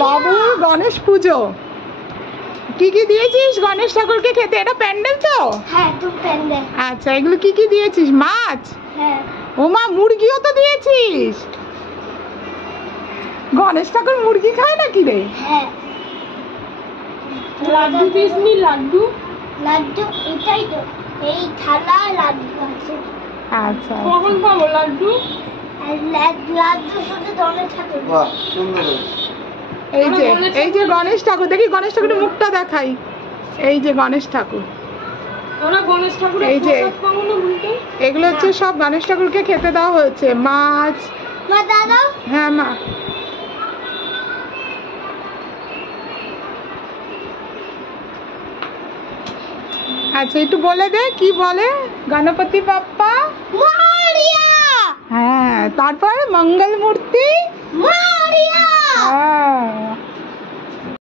বাবু গণেশ পুজো কি কি দিয়েছিস গণেশ ঠাকুরকে খেতে? এটা প্যান্ডেল তো? হ্যাঁ তো প্যান্ডেল। আচ্ছা এগুলো কি কি দিয়েছিস? মাছ? হ্যাঁ। ও মা মুরগিও তো দিয়েছিস। গণেশ ঠাকুর মুরগি খায় নাকি রে? হ্যাঁ লাড্ডু দিসনি? লাড্ডু লাড্ডু এটাই তো, এই থালা লাড্ডু আছে। আচ্ছা কখন পাবো লাড্ডু? আর লাড্ডু শুধু গণেশ ঠাকুর। বাহ সুন্দর হয়েছে। এই যে গণেশ ঠাকুর, দেখি গণেশ ঠাকুরের মুখটা দেখাই। এই যে গণেশ ঠাকুর, ওরা গণেশ ঠাকুরের এই যে প্রসাদ পাবো না বলতে? এগুলো হচ্ছে সব গণেশ ঠাকুরকে খেতে দেওয়া হয়েছে। মাছ। মা দাদা হ্যাঁ মা। আচ্ছা একটু বলে দে কি বলে গণপতি বাপ্পা। মহারিয়া। হ্যাঁ তারপর মঙ্গল মূর্তি।